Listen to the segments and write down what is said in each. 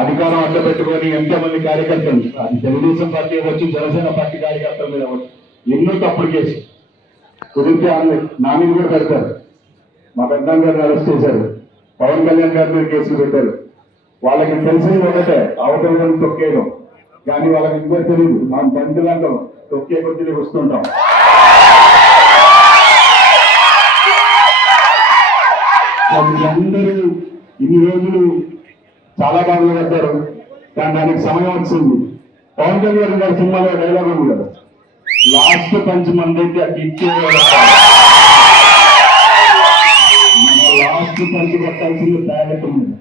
అధికారం అడ్డ పెట్టుకొని ఎంతమంది కార్యకర్తలు అది తెలుగుదేశం పార్టీ అవ్వచ్చు జనసేన పార్టీ కార్యకర్తల మీద అవ్వచ్చు. ఎన్నో తప్పుడు కేసు కుదిరితే ఆమె నా మీద కూడా పెడతారు. మా పెద్దమ్మ గారిని అరెస్ట్ చేశారు. పవన్ కళ్యాణ్ గారి మీద కేసులు పెట్టారు. వాళ్ళకి తెలిసింది ఒకటే అవతల తొక్కేయడం. కానీ వాళ్ళకి ఇంకా తెలియదు. మనం బంతులంటాం తొక్కే కొద్దిగా వస్తుంటాం. అందరూ ఇన్ని రోజులు చాలా బాగా కట్టారు కానీ దానికి సమయం వచ్చింది. పవన్ కళ్యాణ్ గారి సినిమాలో డైలాగ్ ఉంది కదా. లాస్ట్ పంచ్ మంది అయితే లాస్ట్ పంచ్ కొట్టాల్సింది బ్యాలెట్ ఉంది.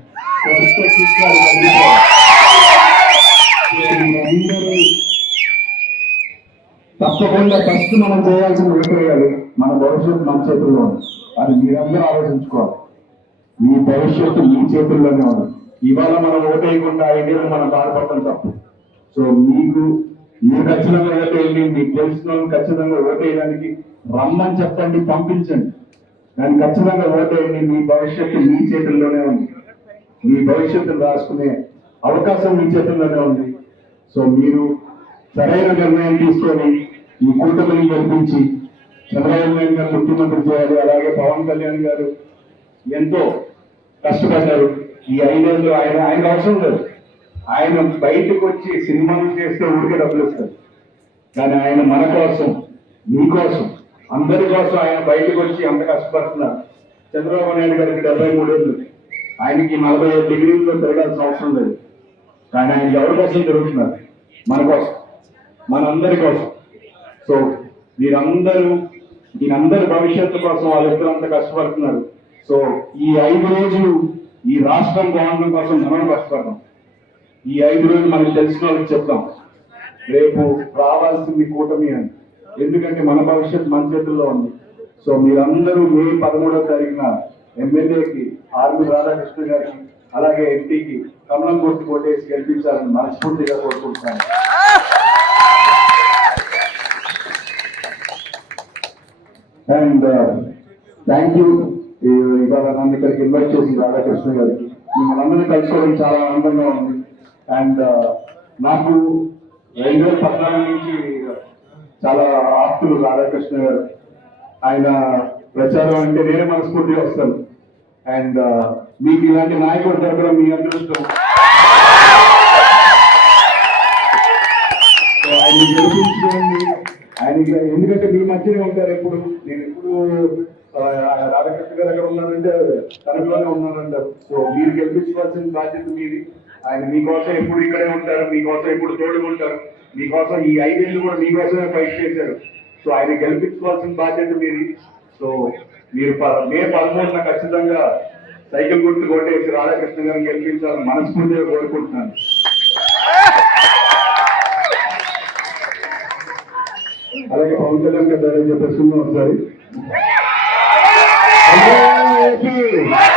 తప్పకుండా ఫస్ట్ మనం చేయాల్సిన ఓటేయాలి మన భవిష్యత్తు మన చేతుల్లో ఉంది అది మీరందరూ ఆలోచించుకోవాలి. మీ భవిష్యత్తు మీ చేతుల్లోనే ఉంది. ఇవాళ మనం ఓటేయకుండా అయితే మనం బాధపడటం తప్పు. సో మీకు మీరు ఖచ్చితంగా ఓటేయండి మీకు తెలిసిన ఖచ్చితంగా ఓటేయడానికి రమ్మని చెప్పండి పంపించండి. దాన్ని ఖచ్చితంగా ఓటేయండి మీ భవిష్యత్తు మీ చేతుల్లోనే ఉంది. మీ భవిష్యత్తును రాసుకునే అవకాశం మీ చేతుల్లోనే ఉంది. సో మీరు సరైన నిర్ణయం తీసుకొని ఈ కూటమిని గెలిపించి చంద్రబాబు నాయుడు గారు ముఖ్యమంత్రి చేయాలి అలాగే పవన్ కళ్యాణ్ గారు ఎంతో కష్టపడ్డారు. ఈ ఐదేళ్ళు ఆయన ఆయన అవసరం లేదు. ఆయన బయటకు వచ్చి సినిమాలు చేస్తే ఊరికే డబ్బులు ఇస్తారు. కానీ ఆయన మన కోసం మీకోసం అందరి కోసం ఆయన బయటకు వచ్చి అంత కష్టపడుతున్నారు. చంద్రబాబు నాయుడు గారికి డెబ్బై మూడేళ్ళు ఆయనకి నలభై ఐదు డిగ్రీల్లో తిరగాల్సిన అవసరం లేదు. కానీ ఆయన ఎవరి కోసం తిరుగుతున్నారు? మన కోసం మనందరి కోసం. సో మీరందరూ మీరందరి భవిష్యత్తు కోసం వాళ్ళిద్దరూ అంత కష్టపడుతున్నారు. సో ఈ ఐదు రోజులు ఈ రాష్ట్రం బాగుండడం కోసం మనం కష్టపడదాం ఈ ఐదు రోజులు మనకు తెలిసిన వాళ్ళకి చెప్తాం. రేపు రావాల్సింది కూటమి అని. ఎందుకంటే మన భవిష్యత్తు మన చేతుల్లో ఉంది. సో మీరందరూ మే పదమూడవ తారీఖున ఎమ్మెల్యేకి ఆర్మి రాధాకృష్ణ గారికి అలాగే ఎంపీకి కమలం కోర్టు కొట్టేసి గెలిపించాలని మనస్ఫూర్తిగా కోరుకుంటున్నాను. అండ్ థ్యాంక్ యూ ఇవాళ నన్ను ఇక్కడికి ఇన్వైట్ చేసి రాధాకృష్ణ గారికి మిమ్మల్ని అందరినీ కలుసుకోవడం చాలా ఆనందంగా ఉంది. అండ్ uh, నాకు రెండు వేల పద్నాలుగు నుంచి చాలా ఆప్తులు రాధాకృష్ణ గారు. ఆయన ప్రచారం అంటే నేనే మనస్ఫూర్తిగా వస్తాను. అండ్ uh, మీకు ఇలాంటి నాయకుడు దొరకడం మీ అదృష్టం ఆయన గెలిపించుకోండి. ఆయన ఎందుకంటే మీ మధ్యనే ఉంటారు ఎప్పుడు? నేను ఎప్పుడు ఎక్కడ తనలోనే ఉన్నారంటారు సో మీరు గెలిపించుకోవాల్సిన బాధ్యత మీది. ఆయన మీకోసం ఎప్పుడు ఇక్కడే ఉంటారు మీకోసం ఎప్పుడు తోడుగా ఉంటారు మీకోసం ఈ ఐదేళ్ళు కూడా మీకోసమే ఫైట్ చేశారు. సో ఆయన గెలిపించుకోవాల్సిన బాధ్యత మీది. సో మీరు మే పదమూడున ఖచ్చితంగా సైకిల్ గుర్తు కొట్టేసి రాధాకృష్ణ గారిని గెలిపించాలని మనస్ఫూర్తిగా కోరుకుంటున్నాను. అలాగే పవన్ కళ్యాణ్ గారు చెప్పేసి ఒకసారి. Brasil!